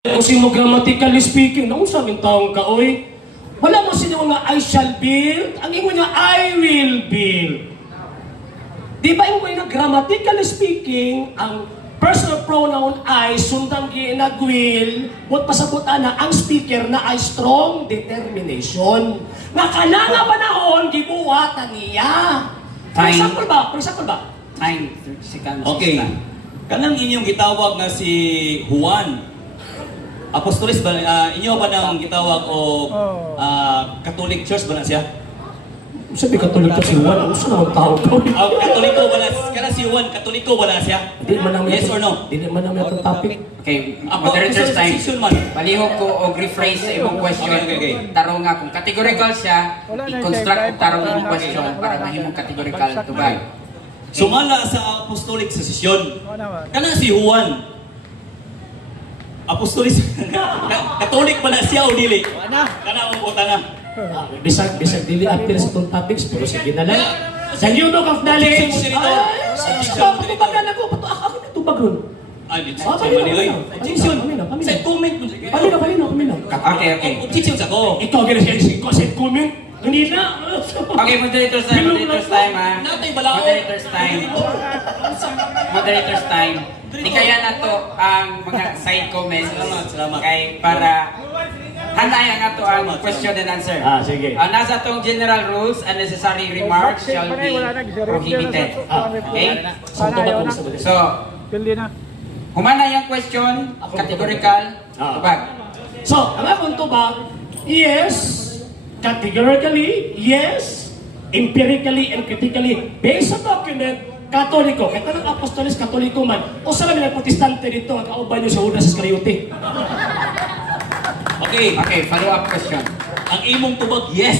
Kasi mo grammatically speaking, naun sa aming taong kaoy, wala mo sila nga I shall build, ang imo niya I will build. Di ba yung na grammatically speaking, ang personal pronoun I, sundang ginag will, what pasabutan na ang speaker na ay strong determination. Nga kananga panahon, gibuhatan niya. For example ba? Time, 30 seconds. Okay. Kanang inyong gitawag na si Juan. Apostolis ba, inyo ba nang gitawag o Catholic Church ba na siya? Sabi Katoliko si Juan, ang gusto naman tao ko. Katoliko ba na, kana si Juan, Katoliko ba na siya? Di man namin Yes or no? Di man namin itong topic. Okay, Ako, moderator's time. position man. Palihog ko o rephrase sa imong question. Okay. Tarong nga, kung categorical siya, i-construct o tarong imong question para mahimong categorical tubay. Sumala sa apostolic session. Kana si Juan. Apostolis. Katolik ba na siya o dili? Kana ang buta na. Bisag dili after sa itong topics, pero sige na lang. Sa unit of knowledge. Ako tubag ron. Ay, dito sa Manila. Objection. Sa comment mo sige. Palino. Okay. Objection sa ko. Ikaw gina siya sa comment. Hindi na. Okay, moderator's time ha. Natay balao. Moderator's time. Di kaya na to ang mga side comments. Salamat. Kay para hanay ang ato ang question and answer. Sige. Nasa tong general rules, unnecessary remarks shall be prohibited. Okay? So, humana yung question, categorical, tubag. So, ang akong tubag, yes, categorically, yes, empirically and critically, based sa document, Katoliko, kahit anong apostolis, Katoliko man, o sa lamin ng protestante dito, ang kaubay nyo sa Judas Iscariote. Okay. Okay, follow-up question. Ang imong tubag, yes.